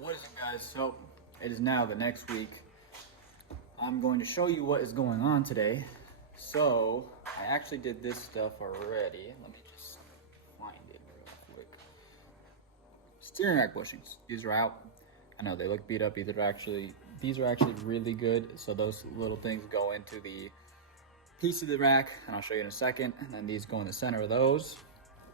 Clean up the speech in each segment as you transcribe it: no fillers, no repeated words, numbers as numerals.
What is it, guys? So it is now the next week. I'm going to show you what is going on today. So I actually did this stuff already. Let me just find it real quick. Steering rack bushings. These are out. I know they look beat up. These are actually really good. So those little things go into the piece of the rack, and I'll show you in a second. And then these go in the center of those.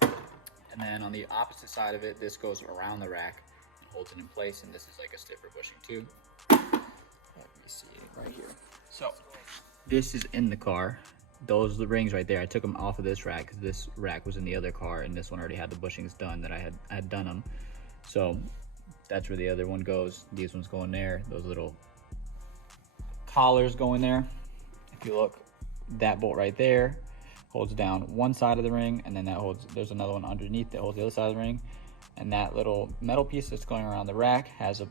And then on the opposite side of it, this goes around the rack and holds it in place. And this is like a stiffer bushing too. Let me see it right here. So this is in the car. Those are the rings right there. I took them off of this rack because this rack was in the other car, and this one already had the bushings done that I had done them. So that's where the other one goes. These ones go in there. Those little collars go in there. If you look, that bolt right there holds down one side of the ring, and then that holds, there's another one underneath that holds the other side of the ring. And that little metal piece that's going around the rack has a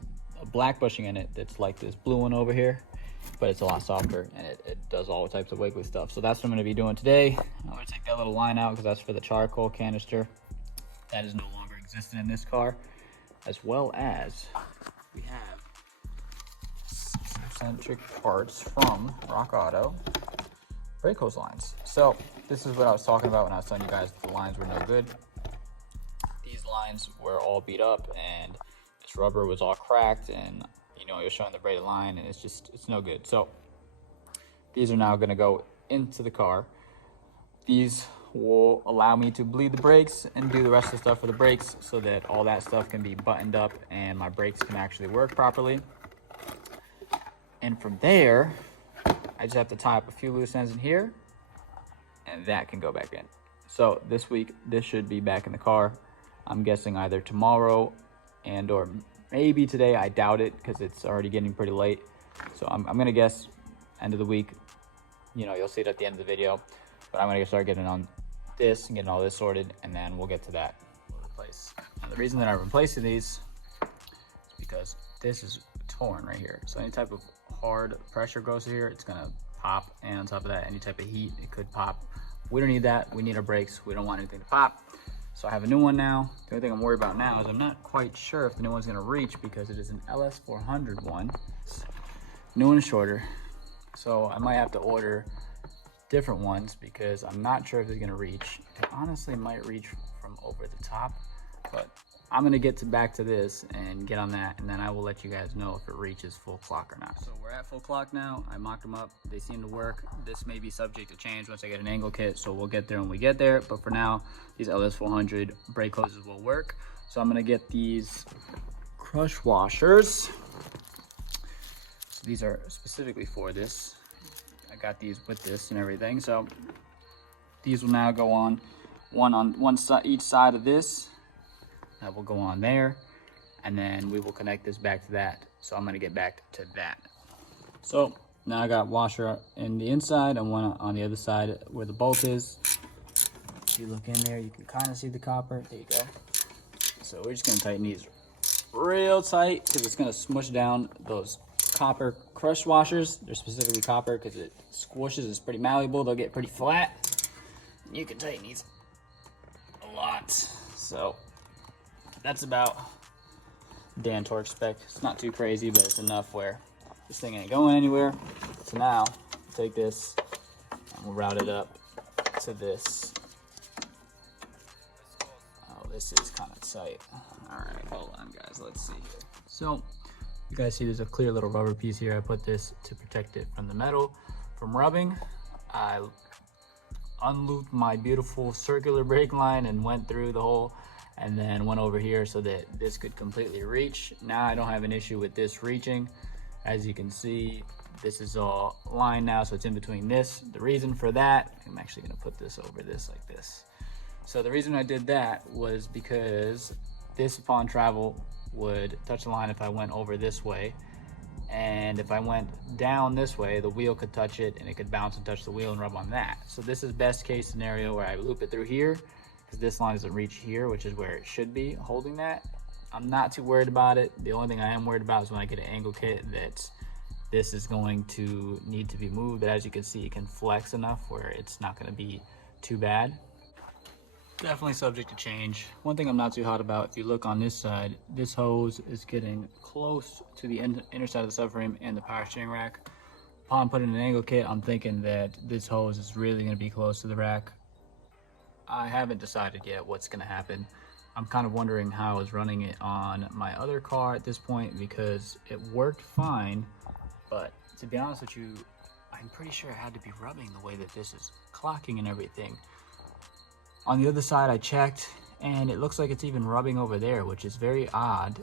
black bushing in it that's like this blue one over here, but it's a lot softer, and it does all types of wiggly stuff. So that's what I'm going to be doing today. I'm going to take that little line out because that's for the charcoal canister that is no longer existent in this car, as well as we have eccentric parts from Rock Auto brake hose lines. So this is what I was talking about when I was telling you guys the lines were no good. These lines were all beat up, and this rubber was all cracked, and you know, you're showing the braided line, and it's no good. So these are now going to go into the car. These will allow me to bleed the brakes and do the rest of the stuff for the brakes, so that all that stuff can be buttoned up and my brakes can actually work properly. And from there, I just have to tie up a few loose ends in here, and that can go back in. So this week, this should be back in the car. I'm guessing either tomorrow and or maybe today. I doubt it because it's already getting pretty late. So I'm gonna guess end of the week. You know, you'll see it at the end of the video. But I'm gonna start getting on this and getting all this sorted, and then we'll get to that. We'll replace. Now the reason that I'm replacing these is because this is torn right here. So any type of hard pressure goes here, it's gonna pop, and on top of that, any type of heat, it could pop. We don't need that. We need our brakes. We don't want anything to pop. So I have a new one now. The only thing I'm worried about now is I'm not quite sure if the new one's gonna reach, because it is an LS400 one. New one is shorter, so I might have to order different ones because I'm not sure if it's gonna reach. It honestly might reach from over the top, but I'm gonna get back to this and get on that, and then I will let you guys know if it reaches full clock or not. So we're at full clock now. I mocked them up. They seem to work. This may be subject to change once I get an angle kit, so we'll get there when we get there. But for now, these LS400 brake hoses will work. So I'm gonna get these crush washers. So these are specifically for this. I got these with this and everything. So these will now go on one side, each side of this. That will go on there, and then we will connect this back to that. So I'm gonna get back to that. So now I got washer in the inside and one on the other side where the bolt is. If you look in there, you can kind of see the copper. There you go. So we're just gonna tighten these real tight because it's gonna smush down those copper crush washers. They're specifically copper because it squishes. It's pretty malleable. They'll get pretty flat. You can tighten these a lot. So that's about Dan torque spec. It's not too crazy, but it's enough where this thing ain't going anywhere. So now take this and we'll route it up to this. Oh, this is kind of tight. All right, hold on guys, let's see here. So you guys see there's a clear little rubber piece here. I put this to protect it from the metal from rubbing. I unlooped my beautiful circular brake line and went through the hole, and then went over here so that this could completely reach. Now I don't have an issue with this reaching. As you can see, this is all lined now, so it's in between this. The reason for that, I'm actually gonna put this over this like this. So the reason I did that was because this, upon travel, would touch the line if I went over this way. And if I went down this way, the wheel could touch it, and it could bounce and touch the wheel and rub on that. So this is best case scenario where I loop it through here, because this line doesn't reach here, which is where it should be holding that. I'm not too worried about it. The only thing I am worried about is when I get an angle kit that this is going to need to be moved. But as you can see, it can flex enough where it's not going to be too bad. definitely subject to change. One thing I'm not too hot about, if you look on this side, this hose is getting close to the inner side of the subframe and the power steering rack. Upon putting an angle kit, I'm thinking that this hose is really going to be close to the rack. I haven't decided yet what's going to happen. I'm kind of wondering how I was running it on my other car at this point, because it worked fine, but to be honest with you, I'm pretty sure it had to be rubbing the way that this is clocking and everything. On the other side, I checked, and it looks like it's even rubbing over there, which is very odd.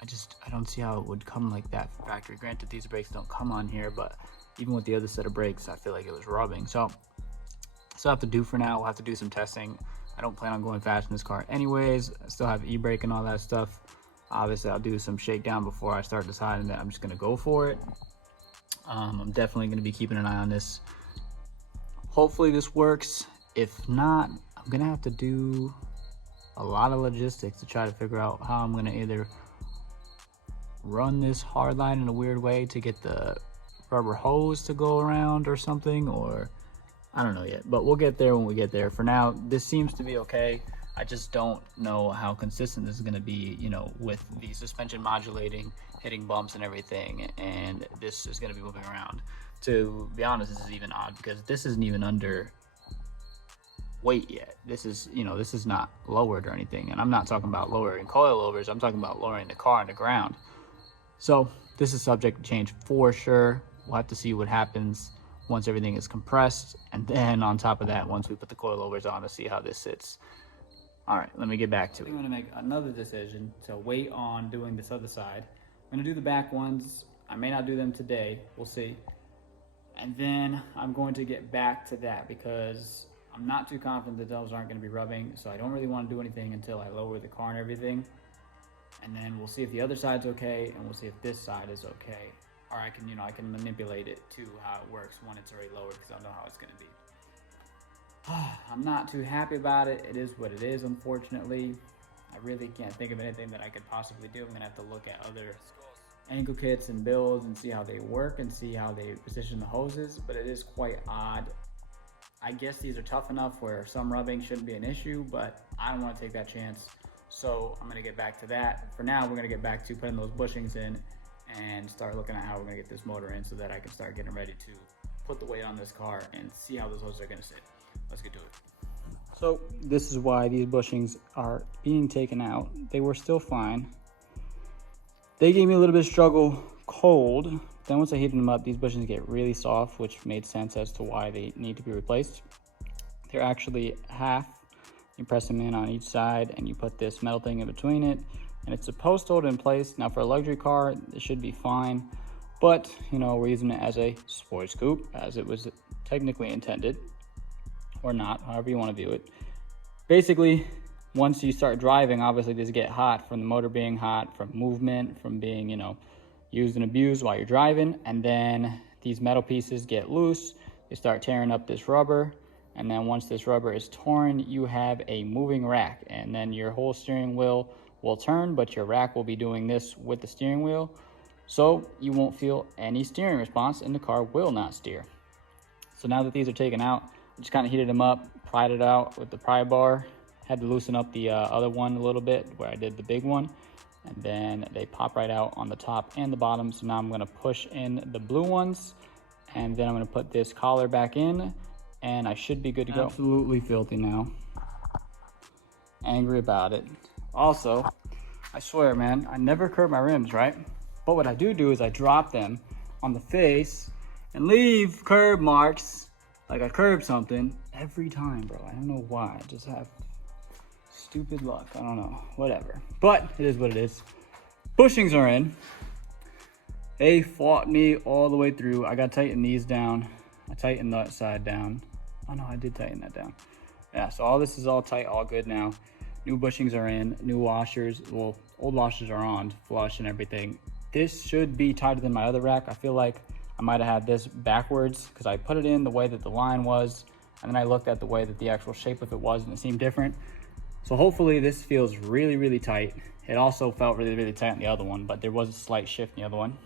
I don't see how it would come like that from factory. Granted, these brakes don't come on here, but even with the other set of brakes, I feel like it was rubbing. So, still have to do for now. We'll have to do some testing. I don't plan on going fast in this car anyways. I still have e-brake and all that stuff. Obviously, I'll do some shakedown before I start deciding that I'm just gonna go for it. I'm definitely gonna be keeping an eye on this. Hopefully this works. If not, I'm gonna have to do a lot of logistics to try to figure out how I'm gonna either run this hard line in a weird way to get the rubber hose to go around or something, or I don't know yet, but we'll get there when we get there. For now, this seems to be okay. I just don't know how consistent this is going to be, you know, with the suspension modulating, hitting bumps and everything, and this is going to be moving around. To be honest, this is even odd because this isn't even under weight yet. This is, you know, this is not lowered or anything, and I'm not talking about lowering coilovers. I'm talking about lowering the car on the ground. So this is subject to change for sure. We'll have to see what happens once everything is compressed, and then on top of that, once we put the coilovers on, to see how this sits. All right, let me get back to it. I'm gonna make another decision to wait on doing this other side. I'm gonna do the back ones. I may not do them today, we'll see. And then I'm going to get back to that because I'm not too confident that those aren't gonna be rubbing, so I don't really wanna do anything until I lower the car and everything. And then we'll see if the other side's okay, and we'll see if this side is okay. Or I can, you know, I can manipulate it to how it works when it's already lowered, because I know how it's gonna be. I'm not too happy about it. It is what it is, unfortunately. I really can't think of anything that I could possibly do. I'm gonna have to look at other angle kits and builds and see how they work and see how they position the hoses, but it is quite odd. I guess these are tough enough where some rubbing shouldn't be an issue, but I don't wanna take that chance. So I'm gonna get back to that. For now, we're gonna get back to putting those bushings in and start looking at how we're gonna get this motor in so that I can start getting ready to put the weight on this car and see how those hoses are gonna sit. Let's get to it. So this is why these bushings are being taken out. They were still fine. They gave me a little bit of struggle cold. Then once I heated them up, these bushings get really soft, which made sense as to why they need to be replaced. They're actually half. You press them in on each side and you put this metal thing in between it, and it's supposed to hold in place. Now for a luxury car, it should be fine, but you know, we're using it as a sports coupe as it was technically intended, or not, however you want to view it. Basically, once you start driving, obviously these get hot from the motor being hot, from movement, from being, you know, used and abused while you're driving, and then these metal pieces get loose, they start tearing up this rubber. And then once this rubber is torn, you have a moving rack, and then your whole steering wheel will turn, but your rack will be doing this with the steering wheel. So you won't feel any steering response and the car will not steer. So now that these are taken out, I just kind of heated them up, pried it out with the pry bar, had to loosen up the other one a little bit where I did the big one. And then they pop right out on the top and the bottom. So now I'm gonna push in the blue ones, and then I'm gonna put this collar back in, and I should be good to go. Absolutely filthy now. Angry about it. Also, I swear, man, I never curb my rims, right? But what I do is I drop them on the face and leave curb marks like I curbed something every time, bro. I don't know why. I just have stupid luck. I don't know. Whatever. But it is what it is. Bushings are in. They fought me all the way through. I got to tighten these down. I tightened that side down. Oh no, I did tighten that down. Yeah, so all this is all tight, all good now. New bushings are in, new washers. Well, old washers are on, flush and everything. This should be tighter than my other rack. I feel like I might have had this backwards because I put it in the way that the line was, and then I looked at the way that the actual shape of it was, and it seemed different. So hopefully this feels really, really tight. It also felt really, really tight on the other one, but there was a slight shift in the other one.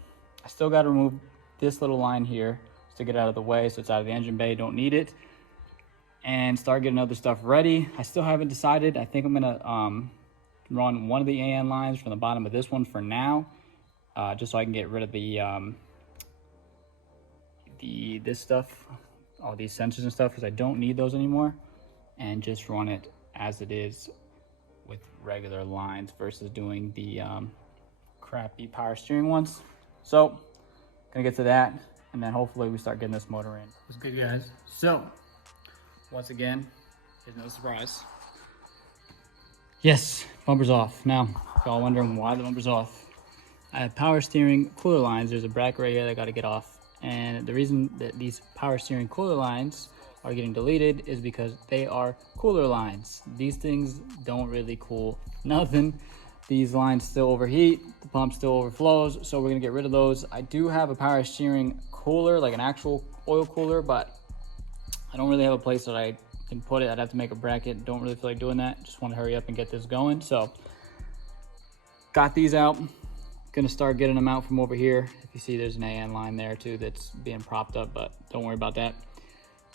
I still got to remove this little line here to get out of the way, so it's out of the engine bay. Don't need it. and start getting other stuff ready. I still haven't decided. I think I'm gonna run one of the AN lines from the bottom of this one for now, just so I can get rid of this stuff, all these sensors and stuff, because I don't need those anymore, and just run it as it is with regular lines versus doing the crappy power steering ones. So gonna get to that, and then hopefully we start getting this motor in. What's good, guys? So once again, it's no surprise, yes, bumper's off. Now y'all wondering why the bumper's off. I have power steering cooler lines. There's a bracket right here that I got to get off, and the reason that these power steering cooler lines are getting deleted is because they are cooler lines. These things don't really cool nothing. These lines still overheat, the pump still overflows, so we're gonna get rid of those. I do have a power steering cooler, like an actual oil cooler, but I don't really have a place that I can put it. I'd have to make a bracket. Don't really feel like doing that. Just want to hurry up and get this going. So got these out. Gonna start getting them out from over here. If you see, there's an AN line there too that's being propped up, but don't worry about that.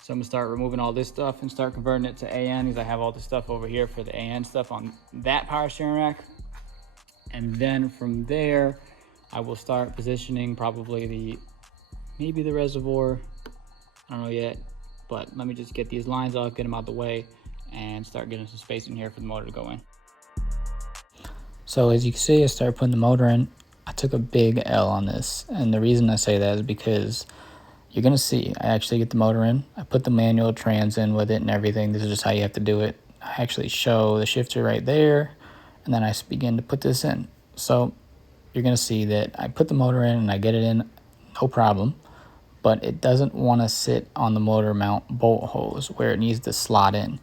So I'm gonna start removing all this stuff and start converting it to AN, because I have all the stuff over here for the AN stuff on that power steering rack. And then from there, I will start positioning probably maybe the reservoir. I don't know yet, but let me just get these lines off, get them out the way, and start getting some space in here for the motor to go in. So as you can see, I started putting the motor in. I took a big L on this, and the reason I say that is because you're gonna see I actually get the motor in. I put the manual trans in with it and everything. This is just how you have to do it. I actually show the shifter right there, and then I begin to put this in. So you're gonna see that I put the motor in and I get it in, no problem, but it doesn't want to sit on the motor mount bolt hose where it needs to slot in.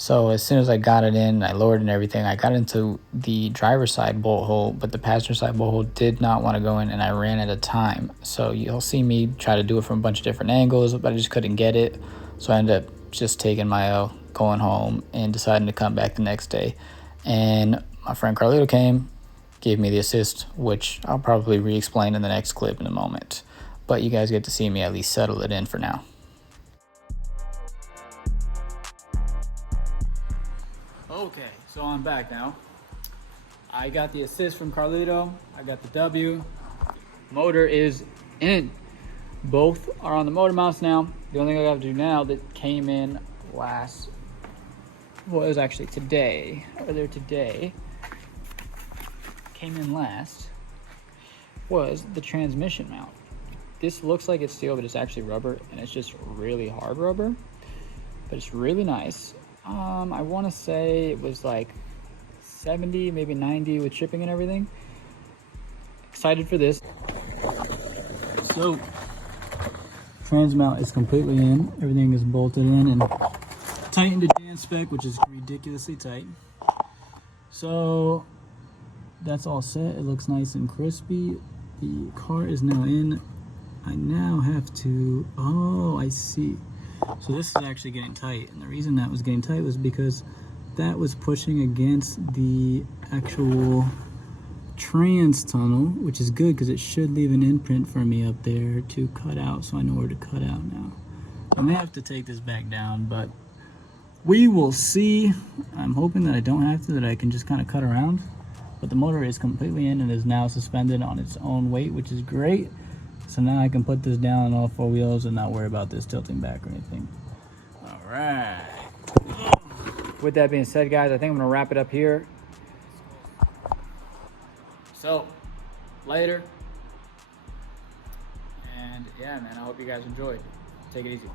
So as soon as I got it in, I lowered it and everything, I got into the driver's side bolt hole, but the passenger side bolt hole did not want to go in, and I ran out of time. So you'll see me try to do it from a bunch of different angles, but I just couldn't get it. So I ended up just taking my L, going home, and deciding to come back the next day. And my friend Carlito came, gave me the assist, which I'll probably re-explain in the next clip in a moment. But you guys get to see me at least settle it in for now. Okay, so I'm back now. I got the assist from Carlito. I got the W. Motor is in. Both are on the motor mounts now. The only thing I have to do now that came in last, well, it was actually today, earlier today, came in last, was the transmission mount. This looks like it's steel, but it's actually rubber, and it's just really hard rubber, but it's really nice. I want to say it was like 70, maybe 90 with shipping and everything. Excited for this. So, trans mount is completely in. Everything is bolted in and tightened to Dan spec, which is ridiculously tight. So, that's all set. It looks nice and crispy. The car is now in. I now have to, oh, I see. So this is actually getting tight, and the reason that was getting tight was because that was pushing against the actual trans tunnel, which is good because it should leave an imprint for me up there to cut out, so I know where to cut out now. I may have to take this back down, but we will see. I'm hoping that I don't have to, that I can just kind of cut around. But the motor is completely in and is now suspended on its own weight, which is great. So now I can put this down on all four wheels and not worry about this tilting back or anything. All right. With that being said, guys, I think I'm gonna wrap it up here. So, later. And yeah, man, I hope you guys enjoyed. Take it easy.